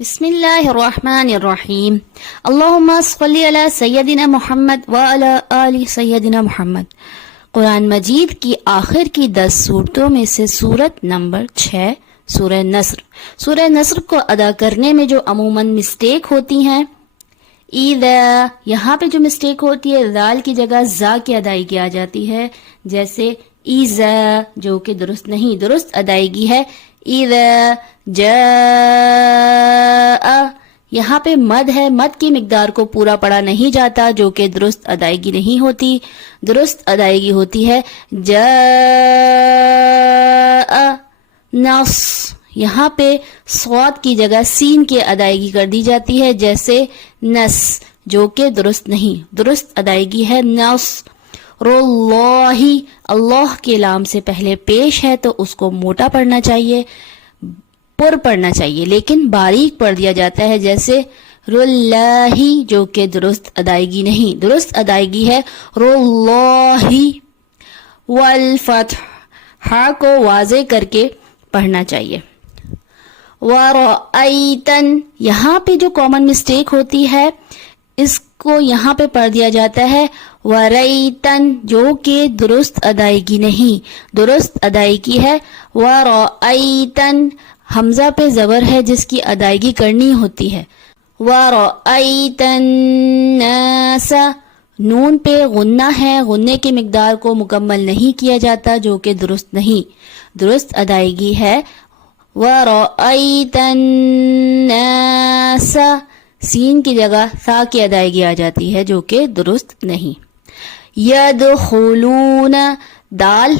بسم اللہ الرحمن الرحیم اللہم صلی علی سیدنا محمد وعلی آل سیدنا محمد۔ قرآن مجید کی آخر کی 10 صورتوں میں سے صورت نمبر 6 سورہ نصر۔ سورہ نصر کو ادا کرنے میں جو عموماً مسٹیک ہوتی ہیں، ایذا، یہاں پہ جو مسٹیک ہوتی ہے ذال کی جگہ زا کی ادائیگی آ جاتی ہے، جیسے ایذا جو کہ درست نہیں، درست ادائیگی ہے اذا جاء، یہاں پہ مد ہے، مد کی مقدار کو پورا پڑھا نہیں جاتا جو کہ درست ادائیگی نہیں ہوتی، درست ادائیگی ہوتی ہے جاء نص، یہاں پہ صاد کی جگہ سین کی ادائیگی کر دی جاتی ہے جیسے نس جو کہ درست نہیں، درست ادائیگی ہے نص۔ اللہ، اللہ کے لام سے پہلے پیش ہے تو اس کو موٹا پڑھنا چاہیے، پر پڑھنا چاہیے، لیکن باریک پڑھ دیا جاتا ہے جیسے رلہ جو کہ درست ادائیگی نہیں، درست ادائیگی ہے رلہ۔ والفتح، ہا کو واضح کر کے پڑھنا چاہیے۔ ورأیتن، یہاں پہ جو کامن مسٹیک ہوتی ہے اس کو یہاں پہ پڑھ دیا جاتا ہے وریتن جو کہ درست ادائیگی نہیں، درست ادائیگی ہے ورأیتن، حمزہ پہ زبر ہے جس کی ادائیگی کرنی ہوتی ہے ورأیتن ناس، نون پہ غنہ ہے، غنے کی مقدار کو مکمل نہیں کیا جاتا جو کہ درست نہیں، درست ادائیگی ہے وَرَأَيْتَ النَّاسَ، سین کی جگہ سا کی ادائیگی آ جاتی ہے جو کہ درست نہیں۔ يَدْخُلُونَ، دال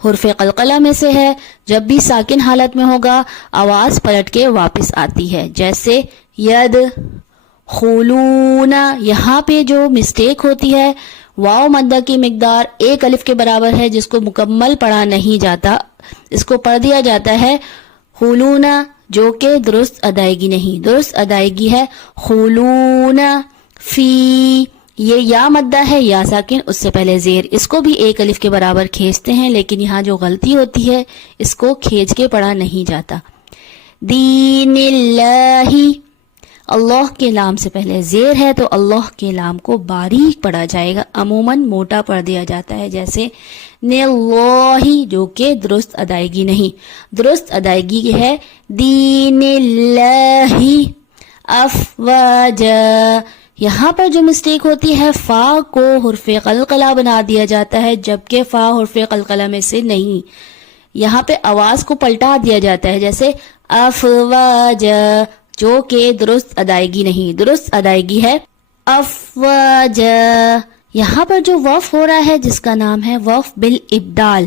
حرف قلقلہ میں سے ہے، جب بھی ساکن حالت میں ہوگا آواز پلٹ کے واپس آتی ہے جیسے يَدْخُلُونَ، یہاں پہ جو مسٹیک ہوتی ہے واو مدہ کی مقدار ایک الف کے برابر ہے جس کو مکمل پڑھا نہیں جاتا، اس کو پڑھ دیا جاتا ہے خلون جو کہ درست ادائیگی نہیں، درست ادائیگی ہے خلون فی، یہ یا مدہ ہے یا ساکن، اس سے پہلے زیر، اس کو بھی ایک الف کے برابر کھینچتے ہیں لیکن یہاں جو غلطی ہوتی ہے اس کو کھینچ کے پڑھا نہیں جاتا۔ دین اللہ، اللہ کے لام سے پہلے زیر ہے تو اللہ کے لام کو باریک پڑھا جائے گا، عموماً موٹا پڑھ دیا جاتا ہے جیسے اللہ جو کہ درست ادائیگی نہیں، درست ادائیگی ہے دین اللہ افواجا، یہاں پر جو مسٹیک ہوتی ہے فا کو حرف قلقلہ بنا دیا جاتا ہے جبکہ فا حرف قلقلہ میں سے نہیں، یہاں پہ آواز کو پلٹا دیا جاتا ہے جیسے افواجا جو کہ درست ادائیگی نہیں، درست ادائیگی ہے افواجا۔ یہاں پر جو وقف ہو رہا ہے جس کا نام ہے وقف بالابدال،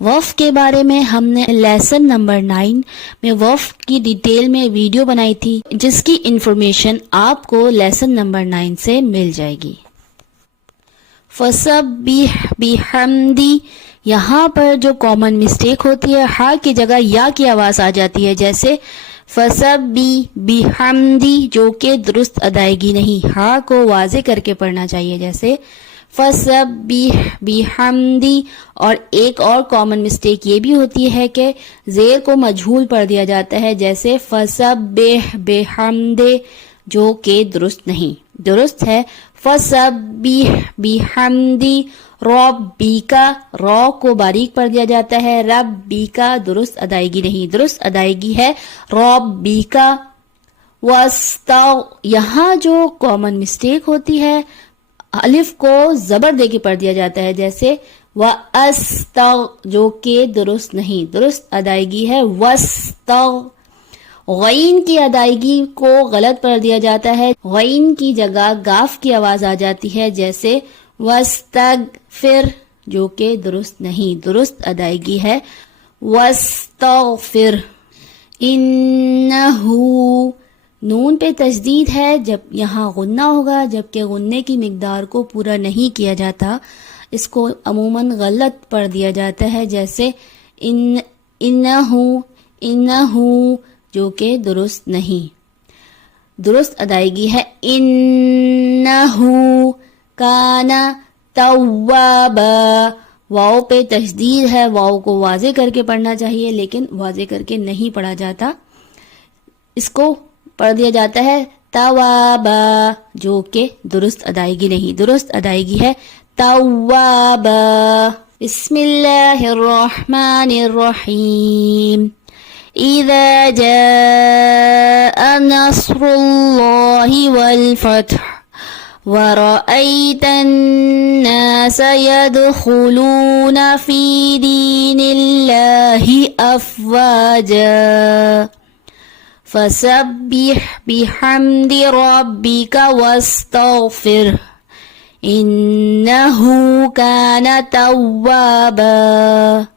وقف کے بارے میں ہم نے لیسن نمبر 9 میں وقف کی ڈیٹیل میں ویڈیو بنائی تھی جس کی انفارمیشن آپ کو لیسن نمبر 9 سے مل جائے گی۔ فسبح بحمدی، یہاں پر جو کامن مسٹیک ہوتی ہے ہا کی جگہ یا کی آواز آ جاتی ہے جیسے فسبح بحمدی جو کہ درست ادائیگی نہیں، ہا کو واضح کر کے پڑھنا چاہیے جیسے فسبح بحمدی۔ اور ایک اور کامن مسٹیک یہ بھی ہوتی ہے کہ زیر کو مجہول پڑھ دیا جاتا ہے جیسے فسبح بحمد جو کہ درست نہیں، درست ہے فسبح بحمدی ربیکا، را کو باریک پڑھ دیا جاتا ہے ربیکا، درست ادائیگی نہیں، درست ادائیگی ہے ربیکا۔ یہاں جو کامن مسٹیک ہوتی ہے الف کو زبر دے کے پڑھ دیا جاتا ہے جیسے وَأَسْتَغْ جو کہ درست نہیں، درست ادائیگی ہے وَاسْتَغْ۔ غین کی ادائیگی کو غلط پڑھ دیا جاتا ہے، غین کی جگہ گاف کی آواز آ جاتی ہے جیسے وَاسْتَغْفِرْ جو کہ درست نہیں، درست ادائیگی ہے وَاسْتَغْفِرْ۔ اِنَّهُ، نون پہ تشدید ہے جب یہاں غنہ ہوگا جبکہ غنے کی مقدار کو پورا نہیں کیا جاتا، اس کو عموماً غلط پڑھ دیا جاتا ہے جیسے انہو جو کہ درست نہیں، درست ادائیگی ہے انہو کانا توابا، واو پہ تشدید ہے، واو کو واضح کر کے پڑھنا چاہیے لیکن واضح کر کے نہیں پڑھا جاتا، اس کو پڑھ دیا جاتا ہے توابا، جو کہ درست ادائیگی نہیں، درست ادائیگی ہے توابا. بسم اللہ الرحمن الرحیم. اذا جاء نصر اللہ والفتح وَرَأَيْتَ النَّاسَ يَدْخُلُونَ فِي دِينِ اللَّهِ أَفْوَاجًا فَسَبِّحْ بِحَمْدِ رَبِّكَ وَاسْتَغْفِرْهُ إِنَّهُ كَانَ تَوَّابًا.